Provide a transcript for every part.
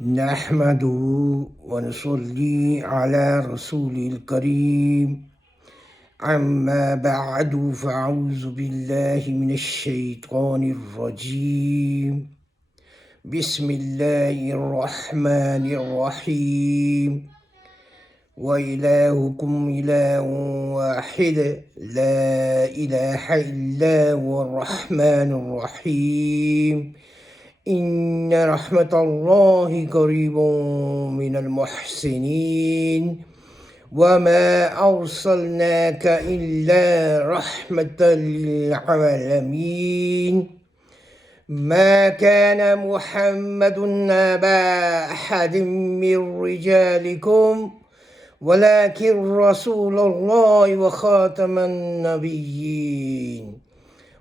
نحمده ونصلي على رسول الكريم. أما بعد فأعوذ بالله من الشيطان الرجيم. بسم الله الرحمن الرحيم. وإلهكم إله واحد لا إله إلا هو الرحمن الرحيم. إن رحمة الله قريب من المحسنين. وما أرسلناك إلا رحمة للعالمين. ما كان محمد أبا أحد من رجالكم ولكن رسول الله وخاتم النبيين.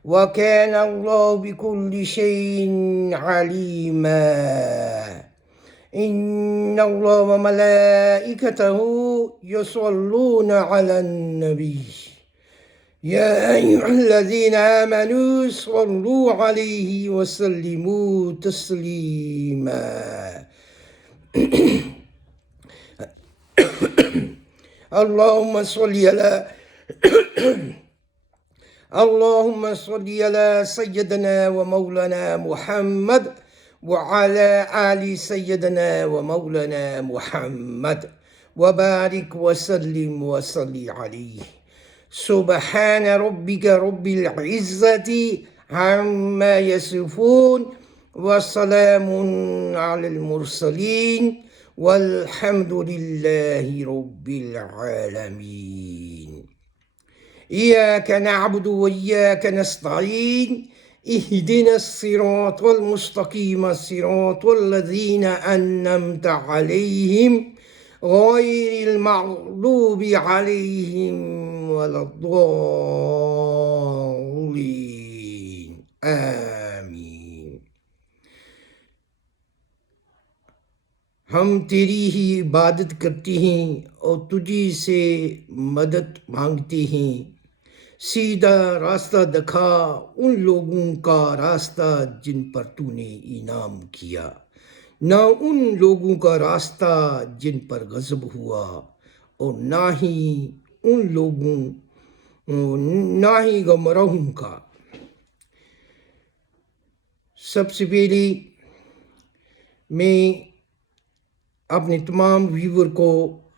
وكان الله بكل شيء عليما. إن الله وملائكته يصلون على النبي يا أيها الذين آمنوا صلوا عليه وسلموا تسليما. اللهم صل على سيدنا ومولانا محمد وعلى آل سيدنا ومولانا محمد وبارك وسلم وصل عليه. سبحان ربك رب العزة عما يصفون وسلام على المرسلين والحمد لله رب العالمين. إياك نعبد وإياك نستعين. اهدنا الصراط المستقيم صراط الذين أنعمت عليهم غير المغضوب عليهم ولا الضالين آمین. ہم تیری ہی عبادت کرتے ہیں اور تجھی سے مدد مانگتے ہیں. سیدھا راستہ دکھا ان لوگوں کا راستہ جن پر تو نے انعام کیا، نہ ان لوگوں کا راستہ جن پر غضب ہوا، اور نہ ہی گمراہوں کا. سب سے پہلے میں اپنے تمام ویور کو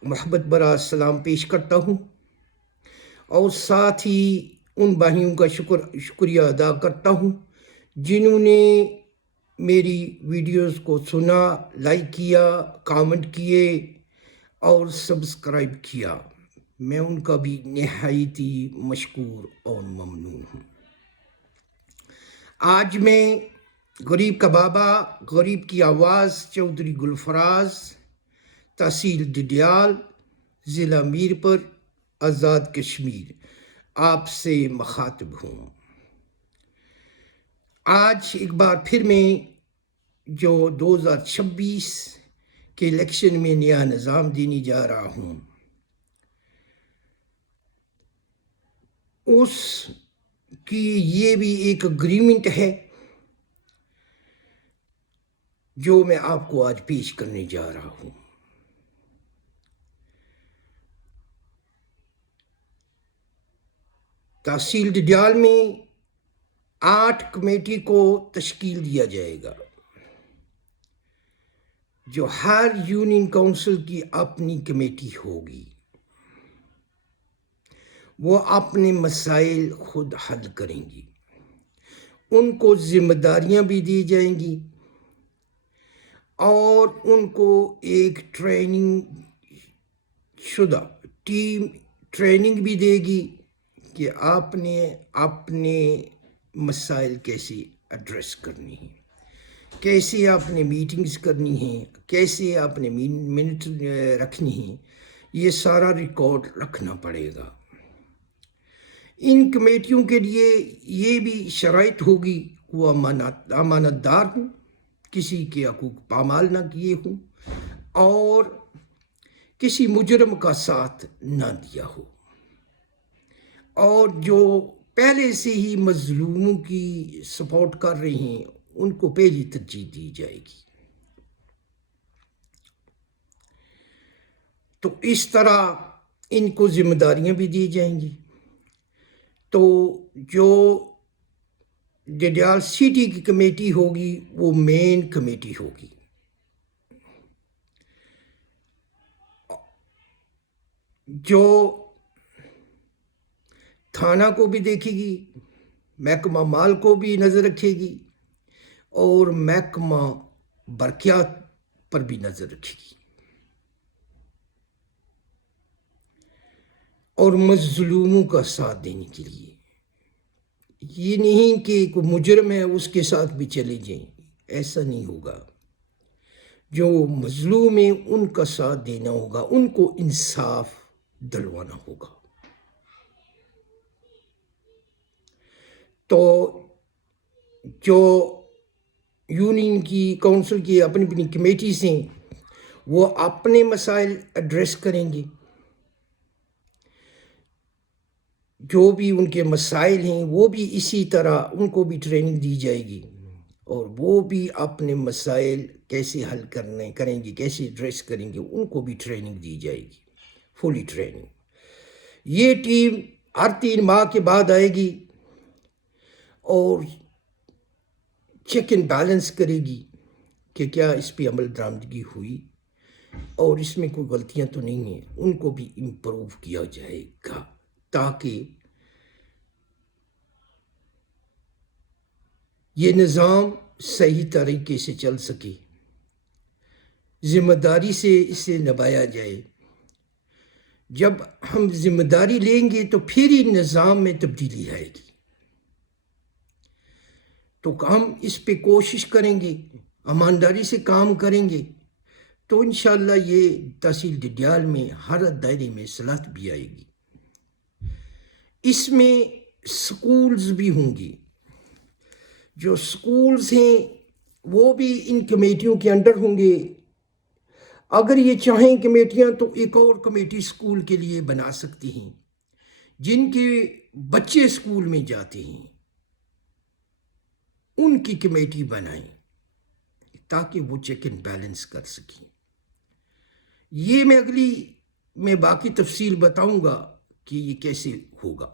محبت بھرا سلام پیش کرتا ہوں، اور ساتھ ہی ان بھائیوں کا شکریہ ادا کرتا ہوں جنہوں نے میری ویڈیوز کو سنا، لائک کیا، کامنٹ کیے اور سبسکرائب کیا. میں ان کا بھی نہایت ہی مشکور اور ممنون ہوں. آج میں غریب کا بابا، غریب کی آواز، چودھری گلفراز، تحصیل ڈڈیال، ضلع میرپور، آزاد کشمیر، آپ سے مخاطب ہوں. آج ایک بار پھر میں جو 2026 کے الیکشن میں نیا نظام دینے جا رہا ہوں، اس کی یہ بھی ایک اگریمنٹ ہے جو میں آپ کو آج پیش کرنے جا رہا ہوں. تحصیل ڈڈیال میں 8 کمیٹی کو تشکیل دیا جائے گا، جو ہر یونین کونسل کی اپنی کمیٹی ہوگی. وہ اپنے مسائل خود حل کریں گی. ان کو ذمہ داریاں بھی دی جائیں گی اور ان کو ایک ٹریننگ شدہ ٹیم ٹریننگ بھی دے گی کہ آپ نے اپنے مسائل کیسے ایڈریس کرنی ہیں، کیسے آپ نے میٹنگز کرنی ہیں، کیسے آپ نے منٹ رکھنی ہیں. یہ سارا ریکارڈ رکھنا پڑے گا. ان کمیٹیوں کے لیے یہ بھی شرائط ہوگی وہ امانت دار ہوں، کسی کے حقوق پامال نہ کیے ہوں اور کسی مجرم کا ساتھ نہ دیا ہو، اور جو پہلے سے ہی مظلوموں کی سپورٹ کر رہے ہیں ان کو پہلی ترجیح دی جائے گی. تو اس طرح ان کو ذمہ داریاں بھی دی جائیں گی. تو جو ڈڈیال سٹی کی کمیٹی ہوگی وہ مین کمیٹی ہوگی. جو تھانہ کو بھی دیکھے گی، محکمہ مال کو بھی نظر رکھے گی، اور محکمہ برقیات پر بھی نظر رکھے گی، اور مظلوموں کا ساتھ دینے کے لیے. یہ نہیں کہ کوئی مجرم ہے اس کے ساتھ بھی چلے جائیں، ایسا نہیں ہوگا. جو مظلوم ہیں ان کا ساتھ دینا ہوگا، ان کو انصاف دلوانا ہوگا. تو جو یونین کی کونسل کی اپنی اپنی کمیٹیز ہیں وہ اپنے مسائل ایڈریس کریں گے. جو بھی ان کے مسائل ہیں وہ بھی اسی طرح ان کو بھی ٹریننگ دی جائے گی، اور وہ بھی اپنے مسائل کیسے حل کریں گے، کیسے ایڈریس کریں گے، ان کو بھی ٹریننگ دی جائے گی، فلی ٹریننگ. یہ ٹیم ہر 3 ماہ کے بعد آئے گی اور چیک اینڈ بیلنس کرے گی کہ کیا اس پہ عمل درآمدگی ہوئی اور اس میں کوئی غلطیاں تو نہیں ہیں. ان کو بھی امپروو کیا جائے گا تاکہ یہ نظام صحیح طریقے سے چل سکے، ذمہ داری سے اسے نبھایا جائے. جب ہم ذمہ داری لیں گے تو پھر ہی نظام میں تبدیلی آئے گی. تو ہم اس پہ کوشش کریں گے، ایمانداری سے کام کریں گے تو انشاءاللہ یہ تحصیل ڈڈیال میں ہر دائرے میں اصلاحات بھی آئے گی. اس میں سکولز بھی ہوں گی. جو سکولز ہیں وہ بھی ان کمیٹیوں کے انڈر ہوں گے. اگر یہ چاہیں کمیٹیاں تو ایک اور کمیٹی سکول کے لیے بنا سکتی ہیں. جن کے بچے سکول میں جاتے ہیں ان کی کمیٹی بنائیں تاکہ وہ چیک اینڈ بیلنس کر سکیں. یہ میں اگلی میں باقی تفصیل بتاؤں گا کہ یہ کیسے ہوگا.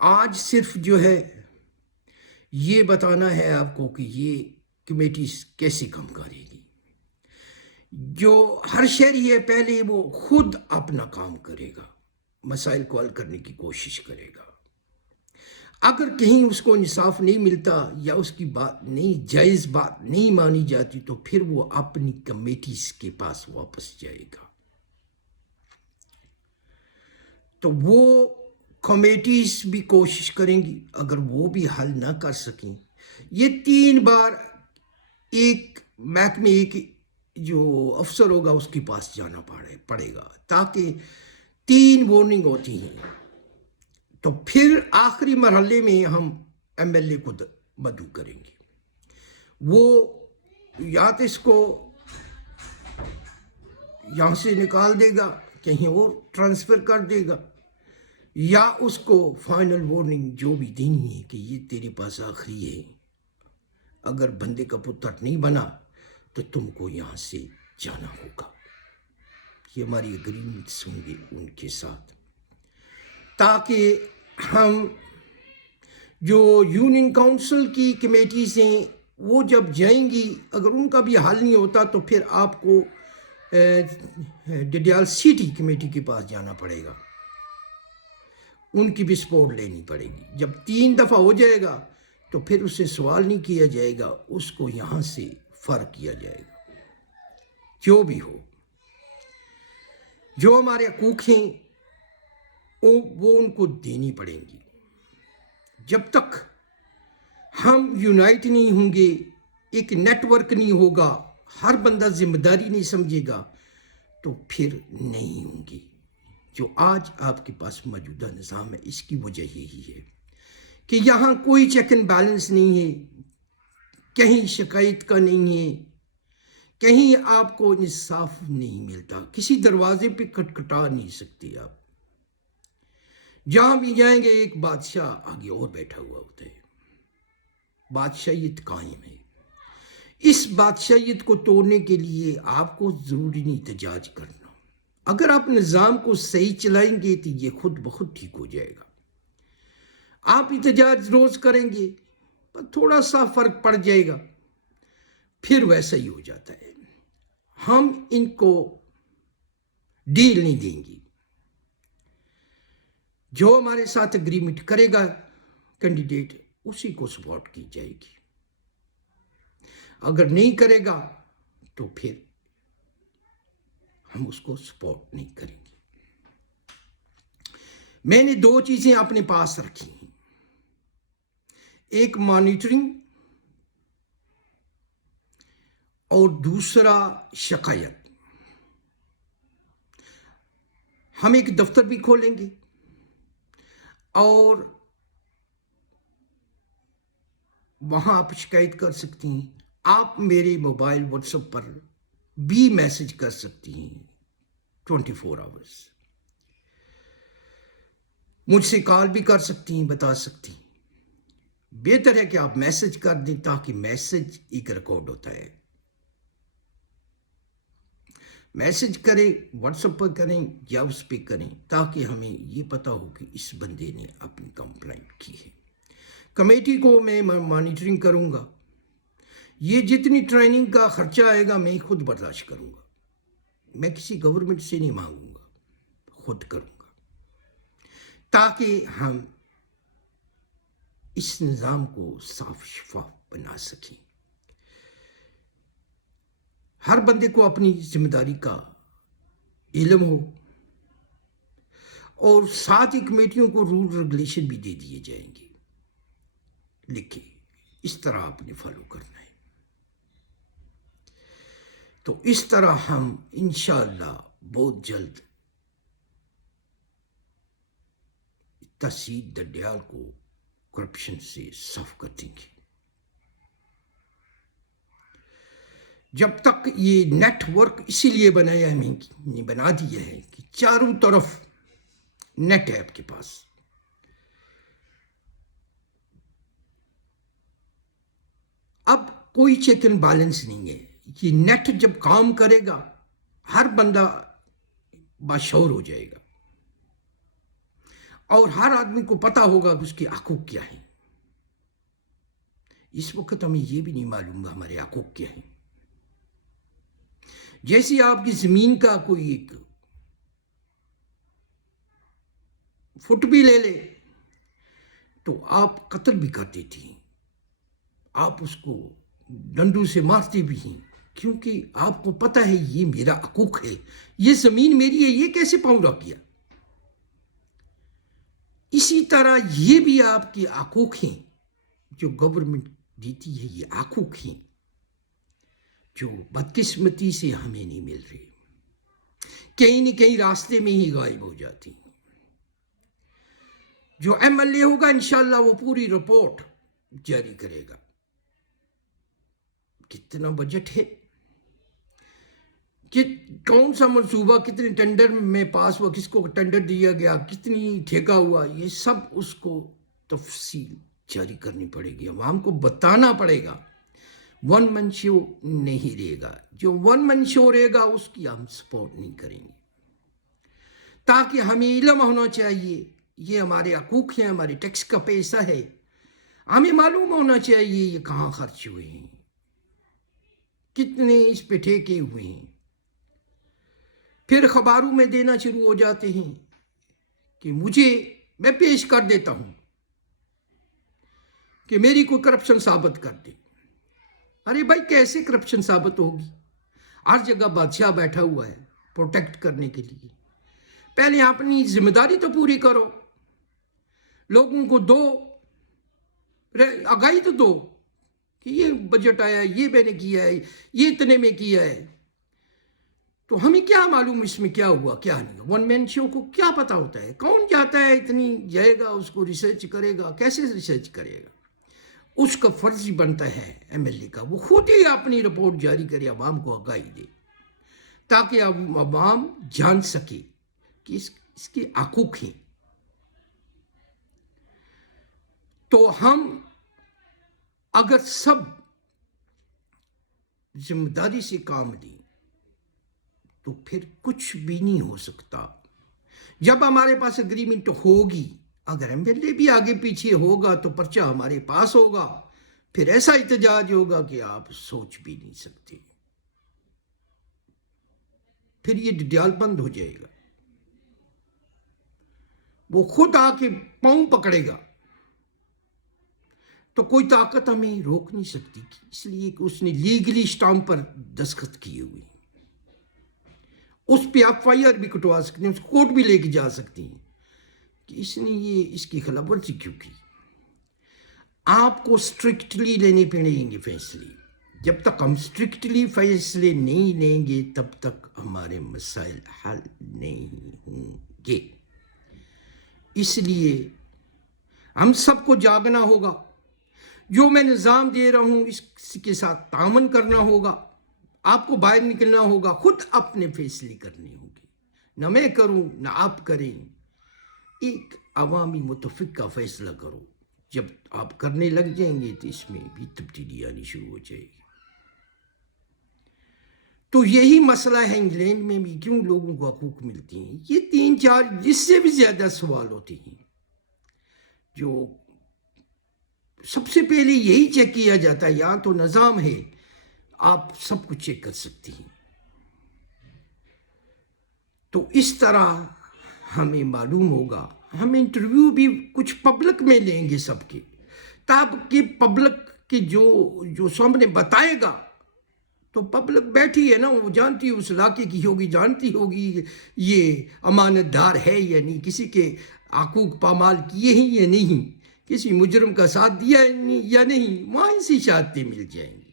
آج صرف جو ہے یہ بتانا ہے آپ کو کہ یہ کمیٹی کیسے کام کرے گی. جو ہر شہری ہے پہلے وہ خود اپنا کام کرے گا، مسائل کو حل کرنے کی کوشش کرے گا. اگر کہیں اس کو انصاف نہیں ملتا یا اس کی بات نہیں، جائز بات نہیں مانی جاتی تو پھر وہ اپنی کمیٹیز کے پاس واپس جائے گا. تو وہ کمیٹیز بھی کوشش کریں گی. اگر وہ بھی حل نہ کر سکیں، یہ 3 بار ایک محکمے ایک جو افسر ہوگا اس کے پاس جانا پڑے گا تاکہ 3 وارننگ ہوتی ہیں. تو پھر آخری مرحلے میں ہم ایم ایل اے کو مدعو کریں گے. وہ یا تو اس کو یہاں سے نکال دے گا، کہیں اور ٹرانسفر کر دے گا، یا اس کو فائنل وارننگ جو بھی دینی ہے کہ یہ تیرے پاس آخری ہے، اگر بندے کا پتر نہیں بنا تو تم کو یہاں سے جانا ہوگا. یہ ہماری اگریمنٹس ہوں گے ان کے ساتھ، تاکہ ہم جو یونین کونسل کی کمیٹیز ہیں وہ جب جائیں گی، اگر ان کا بھی حل نہیں ہوتا تو پھر آپ کو ڈڈیال سٹی کمیٹی کے پاس جانا پڑے گا، ان کی بھی سپورٹ لینی پڑے گی. جب 3 دفعہ ہو جائے گا تو پھر اس سے سوال نہیں کیا جائے گا، اس کو یہاں سے فرق کیا جائے گا. جو بھی ہو، جو ہمارے حقوق ہیں وہ ان کو دینی پڑیں گی. جب تک ہم یونائٹ نہیں ہوں گے، ایک نیٹ ورک نہیں ہوگا، ہر بندہ ذمہ داری نہیں سمجھے گا تو پھر نہیں ہوں گی. جو آج آپ کے پاس موجودہ نظام ہے اس کی وجہ یہی ہے کہ یہاں کوئی چیک اینڈ بیلنس نہیں ہے، کہیں شکایت کا نہیں ہے، کہیں آپ کو انصاف نہیں ملتا، کسی دروازے پہ کھٹکھٹا نہیں سکتے آپ. جہاں بھی جائیں گے ایک بادشاہ آگے اور بیٹھا ہوا ہوتا ہے. بادشاہیت قائم ہے. اس بادشاہیت کو توڑنے کے لیے آپ کو ضروری نہیں احتجاج کرنا، اگر آپ نظام کو صحیح چلائیں گے تو یہ خود بخود ٹھیک ہو جائے گا. آپ احتجاج روز کریں گے پر تھوڑا سا فرق پڑ جائے گا، پھر ویسا ہی ہو جاتا ہے. ہم ان کو ڈیل نہیں دیں گے. جو ہمارے ساتھ اگریمنٹ کرے گا کینڈیڈیٹ، اسی کو سپورٹ کی جائے گی. اگر نہیں کرے گا تو پھر ہم اس کو سپورٹ نہیں کریں گے. میں نے 2 چیزیں اپنے پاس رکھی ہیں، ایک مانیٹرنگ اور دوسرا شکایت. ہم ایک دفتر بھی کھولیں گے اور وہاں آپ شکایت کر سکتی ہیں. آپ میرے موبائل واٹس ایپ پر بھی میسج کر سکتی ہیں 24 آورس. مجھ سے کال بھی کر سکتی ہیں، بتا سکتی ہیں. بہتر ہے کہ آپ میسج کر دیں تاکہ میسج ایک ریکارڈ ہوتا ہے. میسج کریں، واٹس ایپ پر کریں یا اس پہ کریں تاکہ ہمیں یہ پتہ ہو کہ اس بندے نے اپنی کمپلینٹ کی ہے. کمیٹی کو میں مانیٹرنگ کروں گا. یہ جتنی ٹریننگ کا خرچہ آئے گا میں خود برداشت کروں گا. میں کسی گورنمنٹ سے نہیں مانگوں گا، خود کروں گا تاکہ ہم اس نظام کو صاف شفاف بنا سکیں. ہر بندے کو اپنی ذمہ داری کا علم ہو اور ساتھ ہی کمیٹیوں کو رول ریگولیشن بھی دے دیے جائیں گے. لکھیں اس طرح آپ نے فالو کرنا ہے. تو اس طرح ہم انشاءاللہ بہت جلد تحصیل دڈیال کو کرپشن سے صاف کر دیں گے. جب تک یہ نیٹ ورک اسی لیے بنایا ہمیں بنا دیا ہے کہ چاروں طرف نیٹ ہے آپ کے پاس. اب کوئی چیک اینڈ بیلنس نہیں ہے. یہ نیٹ جب کام کرے گا ہر بندہ باشعور ہو جائے گا اور ہر آدمی کو پتہ ہوگا کہ اس کے حقوق کیا ہیں. اس وقت ہمیں یہ بھی نہیں معلوم ہمارے حقوق کیا ہیں. جیسے آپ کی زمین کا کوئی ایک فٹ بھی لے لے تو آپ قتل بھی کر دیتی ہیں، آپ اس کو ڈنڈوں سے مارتے بھی ہیں کیونکہ آپ کو پتہ ہے یہ میرا حقوق ہے، یہ زمین میری ہے، یہ کیسے پاؤں رکھ گیا. اسی طرح یہ بھی آپ کے حقوق ہیں جو گورنمنٹ دیتی ہے. یہ حقوق ہیں جو بدقسمتی سے ہمیں نہیں مل رہے، کہیں نہ کہیں راستے میں ہی غائب ہو جاتی ہیں. جو ایم ایل اے ہوگا انشاءاللہ وہ پوری رپورٹ جاری کرے گا. کتنا بجٹ ہے، کون سا منصوبہ کتنے ٹینڈر میں پاس ہوا، کس کو ٹینڈر دیا گیا، کتنی ٹھیکہ ہوا، یہ سب اس کو تفصیل جاری کرنی پڑے گی. عوام کو بتانا پڑے گا. ون مین شو نہیں رہے گا. جو ون مین شو رہے گا اس کی ہم سپورٹ نہیں کریں گے تاکہ ہمیں علم ہونا چاہیے یہ ہمارے حقوق ہیں، ہمارے ٹیکس کا پیسہ ہے. ہمیں معلوم ہونا چاہیے یہ کہاں خرچ ہوئے ہیں، کتنے اس پہ ٹھیکے ہوئے ہیں. پھر خبروں میں دینا شروع ہو جاتے ہیں کہ میں پیش کر دیتا ہوں کہ میری کوئی کرپشن ثابت کر دے. ارے بھائی کیسے کرپشن ثابت ہوگی؟ ہر جگہ بادشاہ بیٹھا ہوا ہے پروٹیکٹ کرنے کے لیے. پہلے اپنی ذمہ داری تو پوری کرو، لوگوں کو دو آگاہی تو دو کہ یہ بجٹ آیا، یہ میں نے کیا ہے، یہ اتنے میں کیا ہے. تو ہمیں کیا معلوم اس میں کیا ہوا کیا نہیں. ون مین شو کو کیا پتا ہوتا ہے؟ کون جاتا ہے اتنی جائے گا اس کو ریسرچ کرے گا؟ کیسے ریسرچ کرے گا؟ اس کا فرض ہی بنتا ہے ایم ایل اے کا وہ خود ہی اپنی رپورٹ جاری کرے، عوام کو آگاہی دے تاکہ عوام جان سکے کہ اس کے حقوق ہیں. تو ہم اگر سب ذمہ داری سے کام دیں تو پھر کچھ بھی نہیں ہو سکتا. جب ہمارے پاس اگریمنٹ ہوگی، اگر ایم ایل اے بھی آگے پیچھے ہوگا تو پرچہ ہمارے پاس ہوگا، پھر ایسا احتجاج ہوگا کہ آپ سوچ بھی نہیں سکتے. پھر یہ ڈڈیال بند ہو جائے گا، وہ خود آ کے پاؤں پکڑے گا، تو کوئی طاقت ہمیں روک نہیں سکتی، اس لیے کہ اس نے لیگلی اسٹامپ پر دستخط کیے ہوئے. اس پہ آپ ایف آئی آر بھی کٹوا سکتے ہیں، اس کورٹ بھی لے کے جا سکتی ہیں کہ اس نے یہ اس کی خلاف ورزی کیوں کی. آپ کو اسٹرکٹلی لینے پڑیں گے فیصلے. جب تک ہم اسٹرکٹلی فیصلے نہیں لیں گے تب تک ہمارے مسائل حل نہیں ہوں گے. اس لیے ہم سب کو جاگنا ہوگا. جو میں نظام دے رہا ہوں اس کے ساتھ تعاون کرنا ہوگا. آپ کو باہر نکلنا ہوگا، خود اپنے فیصلے کرنے ہوں گے. نہ میں کروں نہ آپ کریں، ایک عوامی متفق کا فیصلہ کرو. جب آپ کرنے لگ جائیں گے تو اس میں بھی تبدیلی آنی شروع ہو جائے گی. تو یہی مسئلہ ہے انگلینڈ میں بھی، کیوں لوگوں کو حقوق ملتی ہیں. یہ 3-4 جس سے بھی زیادہ سوال ہوتے ہیں. جو سب سے پہلے یہی چیک کیا جاتا ہے، یہاں تو نظام ہے، آپ سب کچھ چیک کر سکتی ہیں. تو اس طرح ہمیں معلوم ہوگا. ہم انٹرویو بھی کچھ پبلک میں لیں گے سب کے، تاکہ پبلک کے جو سامنے بتائے گا، تو پبلک بیٹھی ہے نا، وہ جانتی ہے، اس علاقے کی ہوگی، جانتی ہوگی یہ امانت دار ہے یا نہیں، کسی کے حقوق پامال کیے ہیں یا نہیں، کسی مجرم کا ساتھ دیا یا نہیں. وہاں سے شہادتیں مل جائیں گی.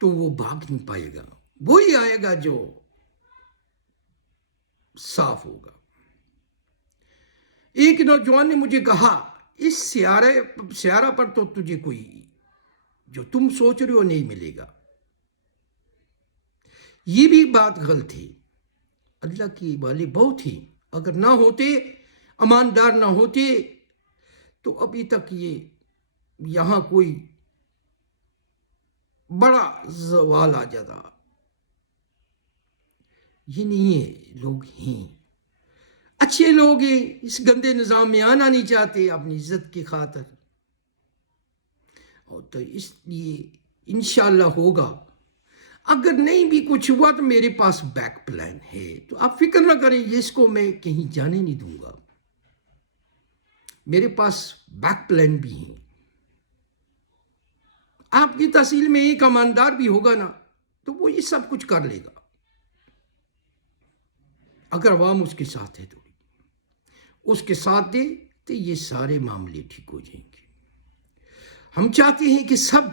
تو وہ بھاگ نہیں پائے گا، وہی آئے گا جو صاف ہوگا. ایک نوجوان نے مجھے کہا، اس سیارہ پر تو تجھے کوئی جو تم سوچ رہے ہو نہیں ملے گا. یہ بھی بات غلط ہے. اللہ کی والے بہت ہی، اگر نہ ہوتے، ایماندار نہ ہوتے تو ابھی تک یہاں کوئی بڑا زوال آ جاتا. یہ نہیں ہے، لوگ ہیں، اچھے لوگ ہیں، اس گندے نظام میں آنا نہیں چاہتے اپنی عزت کی خاطر. اور تو اس لیے انشاءاللہ ہوگا. اگر نہیں بھی کچھ ہوا تو میرے پاس بیک پلان ہے، تو آپ فکر نہ کریں، اس کو میں کہیں جانے نہیں دوں گا. میرے پاس بیک پلان بھی ہیں. آپ کی تحصیل میں ایک ایماندار بھی ہوگا نا، تو وہ یہ سب کچھ کر لے گا، اگر عوام اس کے ساتھ ہے تو. اس کے ساتھ دے تو یہ سارے معاملے ٹھیک ہو جائیں گے. ہم چاہتے ہیں کہ سب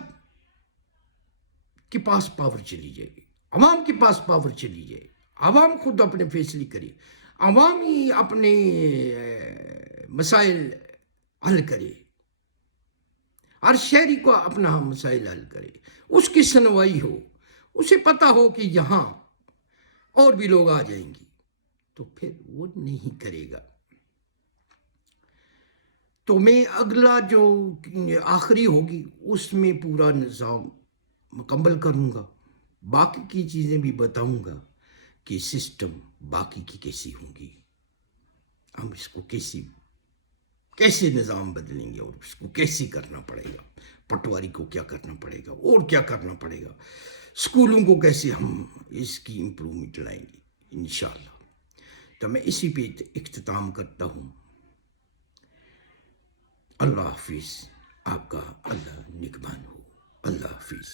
کے پاس پاور چلی جائے، عوام کے پاس پاور چلی جائے، عوام خود اپنے فیصلے کرے، عوام ہی اپنے مسائل حل کرے، ہر شہری کو اپنا مسائل حل کرے، اس کی سنوائی ہو، اسے پتہ ہو کہ یہاں اور بھی لوگ آ جائیں گے، تو پھر وہ نہیں کرے گا. تو میں اگلا جو آخری ہوگی اس میں پورا نظام مکمل کروں گا. باقی کی چیزیں بھی بتاؤں گا کہ سسٹم باقی کی کیسی ہوں گی، ہم اس کو کیسے نظام بدلیں گے، اور اس کو کیسے کرنا پڑے گا. پٹواری کو کیا کرنا پڑے گا اور کیا کرنا پڑے گا، اسکولوں کو کیسے ہم اس کی امپرومنٹ لائیں گے انشاءاللہ. تو میں اسی پہ اختتام کرتا ہوں. اللہ حافظ. آپ کا اللہ نگہبان ہو. اللہ حافظ.